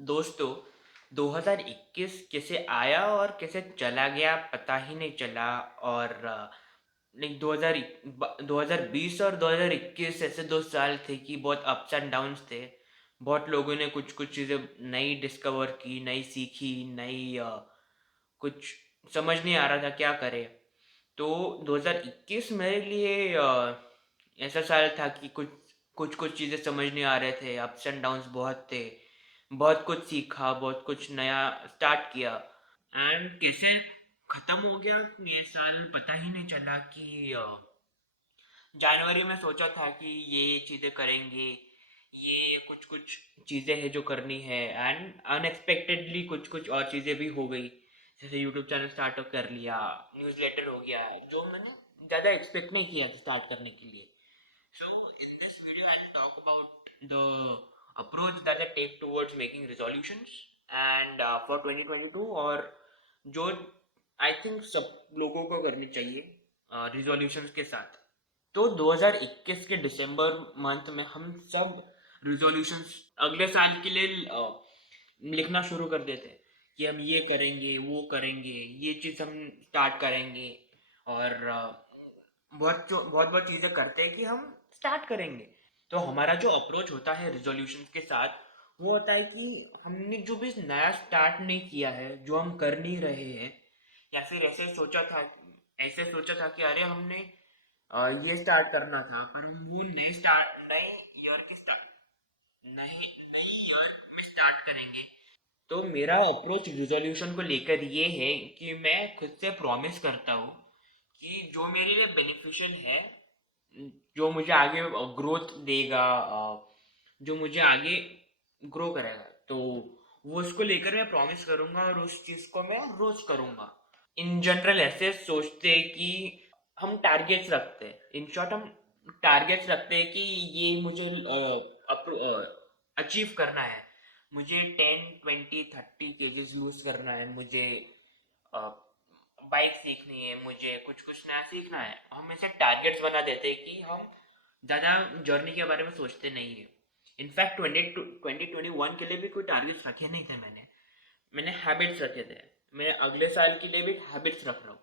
दोस्तों, 2021 कैसे आया और कैसे चला गया पता ही नहीं चला। और लाइक 2020 और 2021 ऐसे 2 साल थे कि बहुत अप्स एंड डाउन्स थे। बहुत लोगों ने कुछ कुछ चीज़ें नई डिस्कवर की, नई सीखी, नई कुछ समझ नहीं आ रहा था क्या करे। तो 2021 मेरे लिए ऐसा साल था कि कुछ कुछ कुछ चीज़ें समझ नहीं आ रहे थे, अप्स एंड डाउन्स बहुत थे। बहुत कुछ सीखा, बहुत कुछ नया स्टार्ट किया। एंड कैसे खत्म हो गया ये साल पता ही नहीं चला कि जनवरी में सोचा था कि ये चीज़ें करेंगे, ये कुछ कुछ चीज़ें हैं जो करनी है। एंड अनएक्सपेक्टेडली कुछ कुछ और चीज़ें भी हो गई, जैसे यूट्यूब चैनल स्टार्ट कर लिया, न्यूज़लेटर हो गया, जो मैंने ज़्यादा एक्सपेक्ट नहीं किया था स्टार्ट करने के लिए। So, in this video, I'll talk about the approach that I take towards making resolutions and for 2022, और जो आई थिंक सब लोगों को करनी चाहिए रिजोल्यूशंस के साथ। तो 2021 के दिसंबर मंथ में हम सब रिजोल्यूशंस अगले साल के लिए लिखना शुरू कर देते हैं कि हम ये करेंगे, वो करेंगे, ये चीज़ हम स्टार्ट करेंगे। और बहुत बहुत चीज़ें करते हैं कि हम स्टार्ट करेंगे। तो हमारा जो अप्रोच होता है रिजोल्यूशन के साथ, वो होता है कि हमने जो भी नया स्टार्ट नहीं किया है, जो हम कर नहीं रहे हैं, या फिर ऐसे सोचा था कि अरे हमने ये स्टार्ट करना था, पर हम वो नए ईयर के स्टार्ट नए नए ईयर में स्टार्ट करेंगे। तो मेरा अप्रोच रिजोल्यूशन को लेकर ये है कि मैं खुद से प्रॉमिस करता हूँ कि जो मेरे लिए बेनिफिशियल है, जो मुझे आगे ग्रोथ देगा, जो मुझे आगे ग्रो करेगा, तो वो उसको लेकर मैं प्रॉमिस करूंगा और उस चीज़ को मैं रोज करूंगा। इन जनरल ऐसे सोचते हैं कि हम टारगेट्स रखते हैं, इन शॉर्ट हम टारगेट्स रखते हैं कि ये मुझे अचीव करना है। मुझे 10 20 30 केजीज लूज करना है, मुझे बाइक सीखनी है, मुझे कुछ कुछ नया सीखना है। हम ऐसे टारगेट्स बना देते हैं कि हम ज़्यादा जर्नी के बारे में सोचते नहीं है। इनफैक्ट 2021 के लिए भी कोई टारगेट्स रखे नहीं थे मैंने। मैंने हैबिट्स रखे थे। मैं अगले साल के लिए भी हैबिट्स रख रहा हूँ।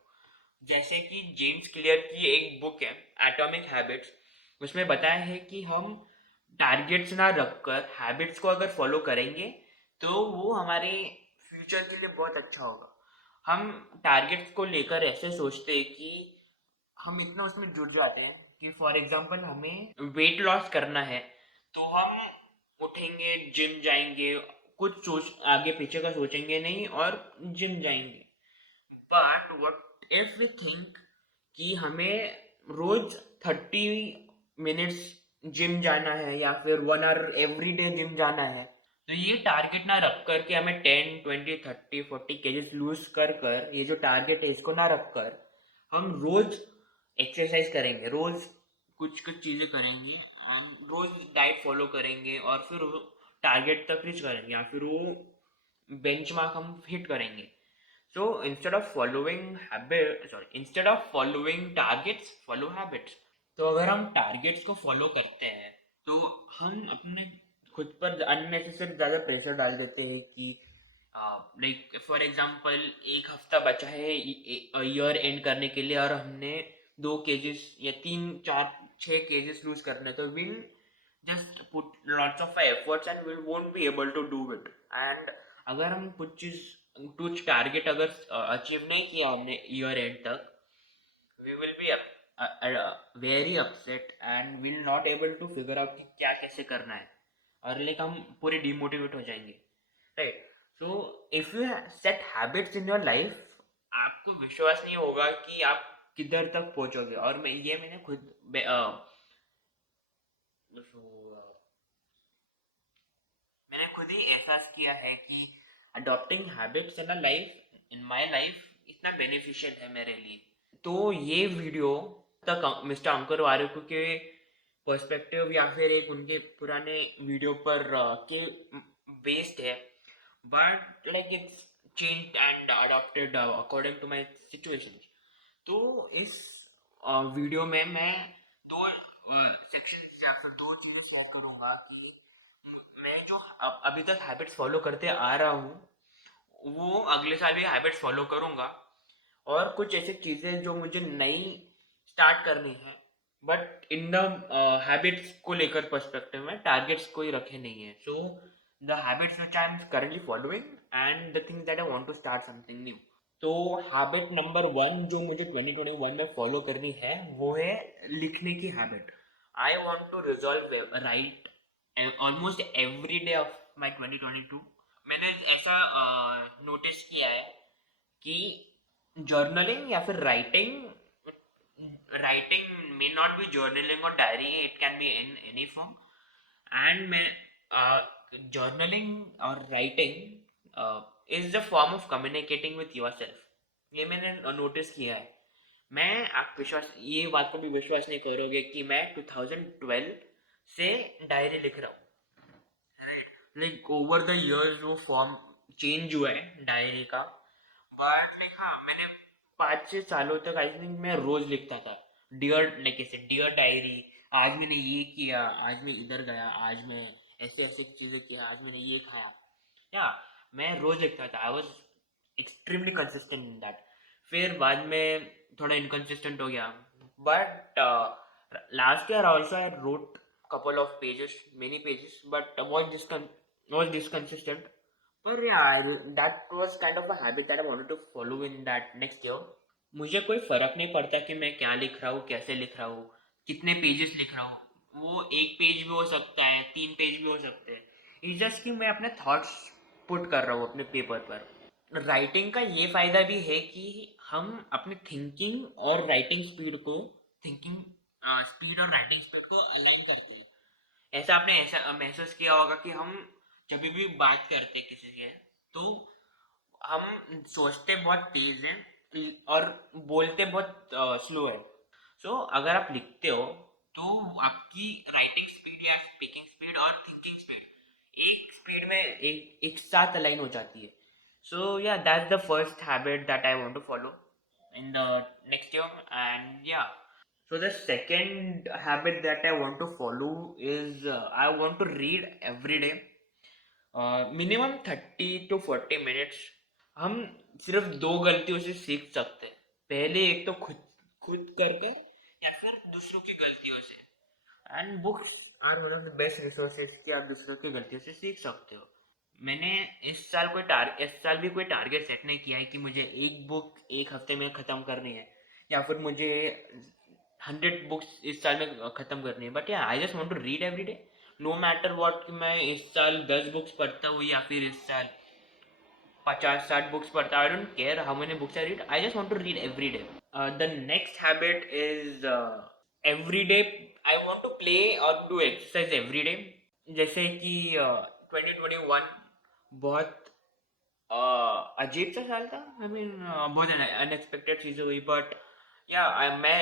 जैसे कि जेम्स क्लियर की एक बुक है, एटॉमिक हैबिट्स। उसमें बताया है कि हम टारगेट्स ना रखकर हैबिट्स को अगर फॉलो करेंगे तो वो हमारे फ्यूचर के लिए बहुत अच्छा होगा। हम टारगेट्स को लेकर ऐसे सोचते हैं कि हम इतना उसमें जुड़ जाते हैं कि फॉर एग्जांपल हमें वेट लॉस करना है, तो हम उठेंगे, जिम जाएंगे, कुछ सोच आगे पीछे का सोचेंगे नहीं और जिम जाएंगे। But what if we think कि हमें रोज 30 मिनट्स जिम जाना है या फिर 1 आवर एवरी डे जिम जाना है। तो ये टारगेट ना रख कर कि हमें 10 20 30 40 केजीज लूज कर कर, ये जो टारगेट है इसको ना रख कर हम रोज एक्सरसाइज करेंगे, रोज कुछ कुछ चीज़ें करेंगे एंड रोज डाइट फॉलो करेंगे और फिर टारगेट तक रीच करेंगे या फिर वो बेंचमार्क हम हिट करेंगे। So instead of following targets, follow habits. तो अगर हम टारगेट्स को फॉलो करते हैं तो हम अपने खुद पर अननेसेसरी ज़्यादा प्रेशर डाल देते हैं कि लाइक फॉर एग्जांपल एक हफ्ता बचा है ईयर एंड करने के लिए और हमने 2 केजीज या 3 4 6 केजीज लूज करने, तो will just put lots of efforts and will won't be able to do it. And अगर हम कुछ टारगेट अगर अचीव नहीं किया हमने ईयर एंड तक, we will be very upset and will not able to figure out कि क्या कैसे करना है, और लाइक हम पूरे डिमोटिवेट हो जाएंगे, right. So if you set habits in your life, आपको विश्वास नहीं होगा कि आप किधर तक पहुंचोगे। और मैंने खुद मैंने खुद ही एहसास किया है कि adopting habits in life, in my life, इतना बेनिफिशियल है मेरे लिए। तो ये वीडियो तक मिस्टर अंकुर वारिक के पर्सपेक्टिव या फिर एक उनके पुराने वीडियो पर के बेस्ड है, but like it's changed and adopted according to my situation. तो इस वीडियो में मैं दो सेक्शन या फिर दो चीज़ें शेयर करूंगा कि मैं जो अभी तक हैबिट्स फॉलो करते आ रहा हूँ वो अगले साल भी हैबिट्स फॉलो करूँगा। और कुछ ऐसी चीज़ें जो मुझे नई स्टार्ट करनी है, बट इन द हैबिट्स को लेकर पर्सपेक्टिव में टारगेट्स कोई रखे नहीं है। So the habits which I am currently following and the things that I want to start something new. तो हैबिट नंबर वन जो मुझे 2021 में फॉलो करनी है वो है लिखने की habit. I want to resolve write almost every day of my 2022। मैंने ऐसा नोटिस किया है कि जर्नलिंग या फिर writing writing may not be journaling और diary, it can be in any form. And मैं जर्नलिंग और writing is the form of communicating with yourself. ये मैंने नोटिस किया है। मैं आप विश्वास ये बात को भी विश्वास नहीं करोगे कि मैं 2012 से डायरी लिख रहा हूँ, right. Like over the years वो फॉर्म चेंज हुआ है डायरी का, बट लाइक हाँ मैंने 5 6 सालों तक आई थिंक मैं रोज लिखता था। डियर लाइक ऐसे डियर डायरी, आज मैंने ये किया, आज मैं इधर गया, आज मैं ऐसे ऐसे चीजें किया, आज मैंने ये खाया, या मैं रोज लिखता था। I was extremely consistent in that. फिर बाद में थोड़ा इनकंसिस्टेंट हो गया, but last year also I wrote couple of pages, many pages, but was disconsistent. But yeah, that was kind of a habit that I wanted to follow in that next year. मुझे कोई फर्क नहीं पड़ता कि मैं क्या लिख रहा हूँ, कैसे लिख रहा हूँ, कितने पेजेस लिख रहा हूँ। वो एक पेज भी हो सकता है, 3 पेज भी हो सकते हैं। इट्स जस्ट कि मैं अपने थॉट्स पुट कर रहा हूँ अपने पेपर पर। राइटिंग का ये फायदा भी है कि हम अपने थिंकिंग और राइटिंग स्पीड को थिंकिंग स्पीड और राइटिंग स्पीड को अलाइन करते हैं। ऐसा आपने ऐसा महसूस किया होगा कि हम जब भी बात करते किसी से तो हम सोचते बहुत तेज हैं और बोलते बहुत स्लो है। सो अगर आप लिखते हो तो आपकी राइटिंग स्पीड या स्पीकिंग स्पीड और थिंकिंग स्पीड एक स्पीड में एक साथ अलाइन हो जाती है। सो या that's the first habit that I want to follow in the next year. And yeah, so the second habit that I want to follow is I want to read every day, minimum 30 to 40 minutes. हम सिर्फ दो गलतियों से सीख सकते हैं। पहले एक तो खुद खुद करके या फिर दूसरों की गलतियों से। And books are one of the best resources कि आप दूसरों की गलतियों से सीख सकते हो। मैंने इस साल भी कोई टारगेट सेट नहीं किया है कि मुझे एक बुक एक हफ्ते में ख़त्म करनी है या फिर मुझे 100 बुक्स इस साल में ख़त्म करनी है। But yeah I just want to read every day, no matter what कि मैं इस साल 10 बुक्स पढ़ता हूँ या फिर इस साल 50 60 बुक्स पढ़ता हूँ। I don't care how many books I read, I just want to read every day. The next habit is every day I want to play और डू एक्सरसाइज एवरी डे। जैसे कि 2021 बहुत अजीब सा साल था। आई मीन बहुत unexpected चीज़ें हुई, बट या मैं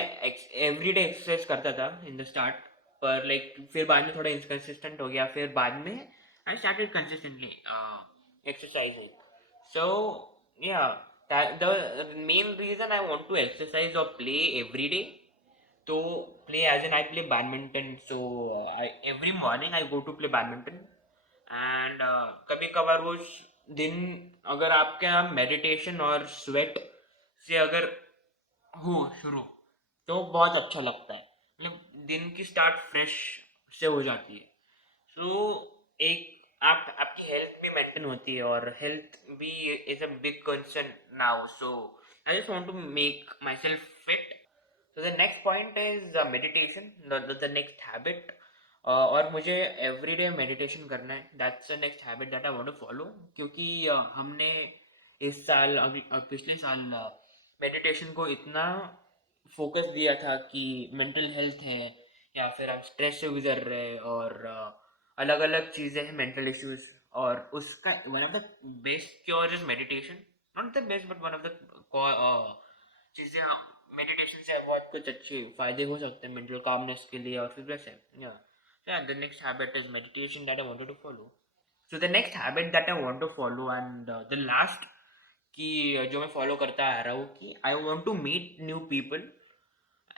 एवरी डे एक्सरसाइज करता था इन द स्टार्ट। पर लाइक फिर बाद में थोड़ा इनकन्सिस्टेंट हो गया, फिर बाद में I started consistently exercising. So yeah the main reason I want to exercise और प्ले एवरी डे, तो play as an I play badminton. So I every morning I go to play badminton. And कभी कभार वो दिन अगर आपके यहाँ meditation और स्वेट से अगर हो शुरू तो बहुत अच्छा लगता है। मतलब दिन की स्टार्ट फ्रेश से हो जाती है। सो एक आपकी हेल्थ भी मेंटेन होती है और हेल्थ भी is a big concern now. So I just want to make myself fit. So the next point is meditation, the next habit. और मुझे everyday meditation करना है। That's the next habit that I want to follow, क्योंकि हमने इस साल पिछले साल मेडिटेशन को इतना फोकस दिया था कि मेंटल हेल्थ है या फिर आप स्ट्रेस से गुजर रहे हैं और अलग अलग चीज़ें हैं मेंटल इश्यूज, और उसका one of the best cure is meditation. Not the best but one of the चीज़ें। मेडिटेशन से बहुत कुछ अच्छे फायदे हो सकते हैं मेंटल कामनेस के लिए। और फिर वैसे yeah the next habit is meditation that I wanted to follow. So the next habit that I want to follow and the last कि जो मैं फॉलो करता आ रहा हूँ कि I want to meet new people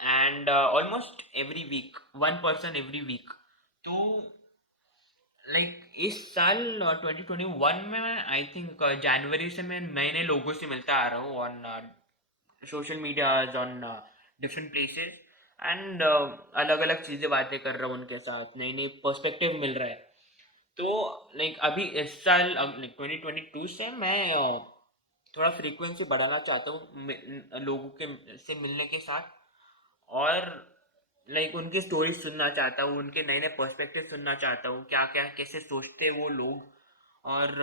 and almost every week 1 person every week. तो इस साल 2021 में मैं आई थिंक जनवरी से मैं नए नए लोगों से मिलता आ रहा हूँ on social medias on different places and अलग अलग चीज़ें बातें कर रहा हूँ उनके साथ, नई नई पर्सपेक्टिव मिल रहा है। तो अभी इस साल 2022 से मैं थोड़ा फ्रीक्वेंसी बढ़ाना चाहता हूँ लोगों के से मिलने के साथ, और उनकी स्टोरी सुनना चाहता हूँ, उनके नए नए पर्सपेक्टिव सुनना चाहता हूँ, क्या क्या कैसे सोचते हैं वो लोग, और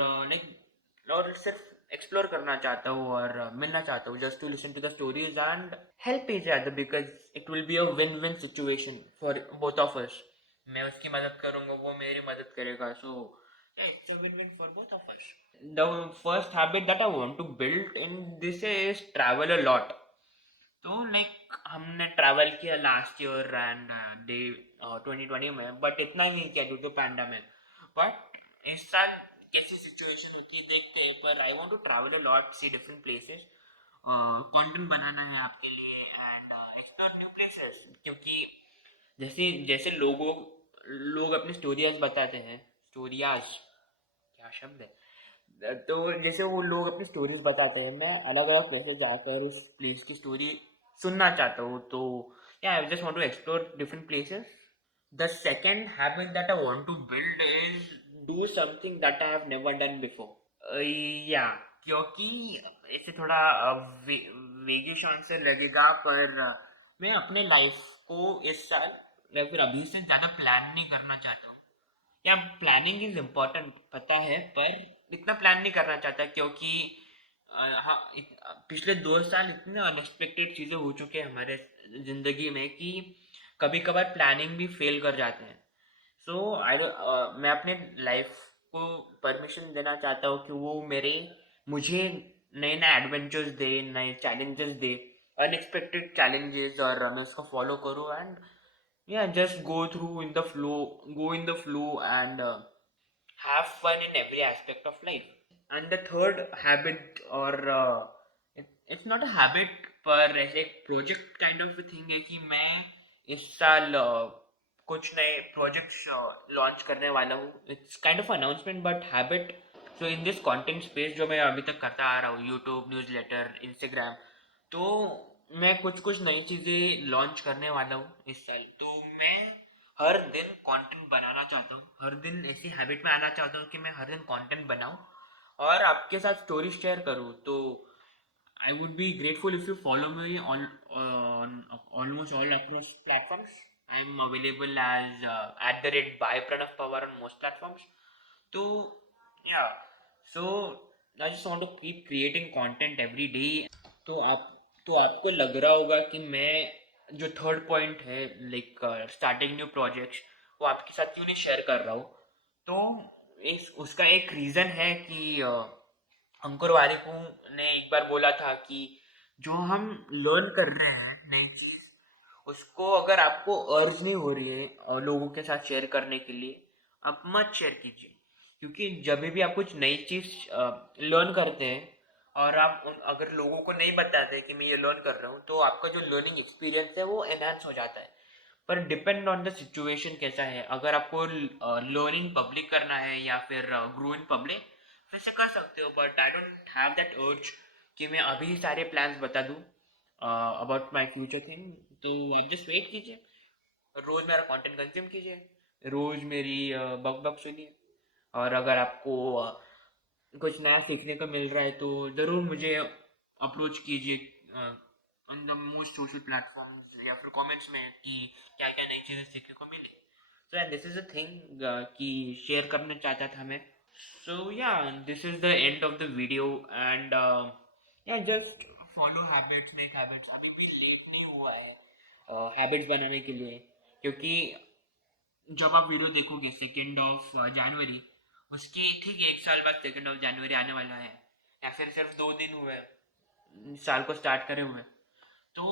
और सिर्फ एक्सप्लोर करना चाहता हूँ और मिलना चाहता हूँ, just to listen to the stories and help each other, because it will be a win win situation for both of us. मैं उसकी मदद करूंगा, वो मेरी मदद करेगा, so it's a win win for both of us. The first habit that I want to build in this is travel a lot. तो हमने ट्रैवल किया लास्ट ईयर एंड डे 2020 में, बट इतना ही नहीं किया ड्यू टू पैंडमिक। बट इस साल कैसी सिचुएशन होती है देखते हैं, पर I want to travel a lot, see different places, content बनाना है आपके लिए एंड एक्सप्लोर न्यू प्लेसेस, क्योंकि जैसे जैसे लोग अपनी स्टोरियाज बताते हैं, स्टोरियाज क्या शब्द है, तो जैसे वो लोग अपनी स्टोरीज बताते हैं, मैं अलग अलग प्लेसेस जाकर उस प्लेस की स्टोरी सुनना चाहता हूँ। तो yeah I just want to explore different places. The second habit that I want to build is do something that I have never done before. Yeah क्योंकि इसे थोड़ा वे, वेगिश आंसर लगेगा, पर मैं अपने लाइफ को इस साल या फिर अभी से ज़्यादा प्लान नहीं करना चाहता हूँ। या प्लानिंग इज इम्पोर्टेंट पता है, पर इतना प्लान नहीं करना चाहता, क्योंकि हाँ पिछले 2 साल इतने अनएक्सपेक्टेड चीज़ें हो चुके हैं हमारे ज़िंदगी में कि कभी कभार प्लानिंग भी फेल कर जाते हैं। सो मैं अपने लाइफ को परमिशन देना चाहता हूँ कि वो मुझे नए नए एडवेंचर्स दे, नए चैलेंजेस दे, अनएक्सपेक्टेड चैलेंजेस, और मैं उसको फॉलो करूँ and yeah, just go in the flow and have fun in every aspect of life. And the third habit, or it's not a habit, पर ऐसे एक प्रोजेक्ट काइंड ऑफ थिंग है कि मैं इस साल कुछ नए प्रोजेक्ट्स लॉन्च करने वाला हूँ। It's kind of announcement but habit. So in this content space जो मैं अभी तक करता आ रहा हूँ, यूट्यूब, न्यूज़लेटर, इंस्टाग्राम, तो मैं कुछ कुछ नई चीज़ें लॉन्च करने वाला हूँ इस साल। तो मैं हर दिन कंटेंट बनाना चाहता हूँ, हर दिन ऐसी हैबिट में आना चाहता हूँ कि मैं हर दिन कंटेंट बनाऊँ और आपके साथ स्टोरी शेयर करूँ। तो I would be grateful if you follow me on almost all across platforms. I'm available as at the rate by Pranav Pawar on most platforms. So yeah, so I just want to keep creating content every day. तो आप तो आपको लग रहा होगा कि मैं जो थर्ड पॉइंट है, स्टार्टिंग न्यू प्रोजेक्ट्स, वो आपके साथ क्यों नहीं शेयर कर रहा हूँ। तो इस उसका एक रीज़न है कि अंकुर वारिकू ने एक बार बोला था कि जो हम लर्न कर रहे हैं नई चीज़, उसको अगर आपको अर्ज नहीं हो रही है लोगों के साथ शेयर करने के लिए, आप मत शेयर कीजिए। क्योंकि जब भी आप कुछ नई चीज़ लर्न करते हैं और अगर लोगों को नहीं बताते कि मैं ये लर्न कर रहा हूँ, तो आपका जो लर्निंग एक्सपीरियंस है वो एनहांस हो जाता है। पर डिपेंड ऑन द सिचुएशन कैसा है, अगर आपको लर्निंग पब्लिक करना है या फिर ग्रो इन पब्लिक, फिर से कर सकते हो, but I don't have that अर्ज कि मैं अभी सारे प्लान्स बता दूँ अबाउट माई फ्यूचर थिंग। तो आप जस्ट वेट कीजिए, रोज़ मेरा कंटेंट कंज्यूम कीजिए, रोज़ मेरी बक बक सुनिए, और अगर आपको कुछ नया सीखने को मिल रहा है तो ज़रूर मुझे अप्रोच कीजिए on the most social platforms या फिर कमेंट्स में कि क्या क्या नई चीज़ें सीखने को मिली। So this is a thing कि शेयर करना चाहता था मैं। So yeah, this is the end of the video and yeah, just follow habits, make habits. अभी भी लेट नहीं हुआ है हैबिट्स बनाने के लिए, क्योंकि जब आप वीडियो देखोगे 2 जनवरी, उसके ठीक 1 साल बाद 2 जनवरी आने वाला है, या फिर सिर्फ 2 दिन हुए हैं साल को स्टार्ट करे हुए। तो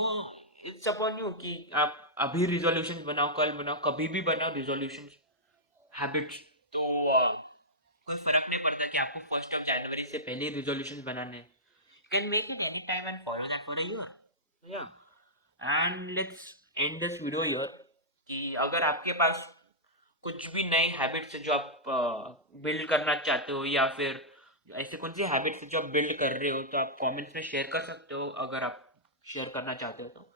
इट्स अपॉन यू कि आप अभी रिजोल्यूशन बनाओ, कल बनाओ, कभी भी बनाओ रिजोल्यूशन, हैबिट्स। तो कोई फर्क नहीं पड़ता कि आपको 1 जनवरी से पहले रिजोल्यूशन बनाने हैं। You can make it any time and follow that for a year. या and let's end this video here कि अगर आपके पास कुछ भी नई हैबिट्स है जो आप बिल्ड करना चाहते हो, या फिर ऐसे कौन सी हैबिट्स है जो आप बिल्ड कर रहे हो, तो आप कमेंट्स में शेयर कर सकते हो अगर आप शेयर करना चाहते हो तो।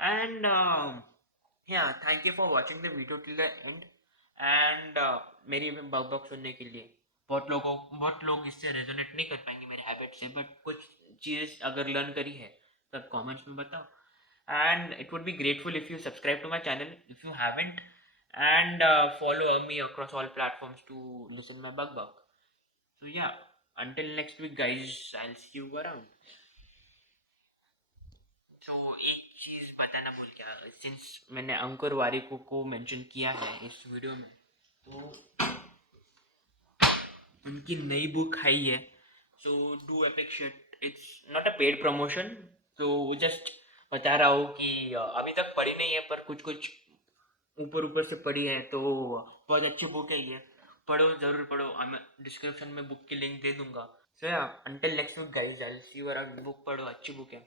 एंड या thank you for watching the video till the end. And मेरी बक बक सुनने के लिए बहुत लोग इससे रेजोनेट नहीं कर पाएंगे मेरे हैबिट से, बट कुछ चीज़ अगर लर्न करी है तो आप कमेंट्स में बताओ। And it would be grateful if you subscribe to my channel if you haven't, and follow me across all platforms to listen my bug bug. So yeah, until next week guys, I'll see you around. So एक चीज बताना भूल गया, since मैंने अंकुर वारिको को mention किया है इस वीडियो में, तो उनकी नई बुक आई है, so do epic shit. It's not a paid promotion, तो जस्ट बता रहा हूँ कि अभी तक पढ़ी नहीं है, पर कुछ कुछ ऊपर ऊपर से पढ़ी है, तो बहुत अच्छी बुक है ये। पढ़ो, जरूर पढ़ो। मैं डिस्क्रिप्शन में बुक की लिंक दे दूंगा। So yeah, until next week guys, I will see you around. Book पढ़ो, अच्छी बुक है।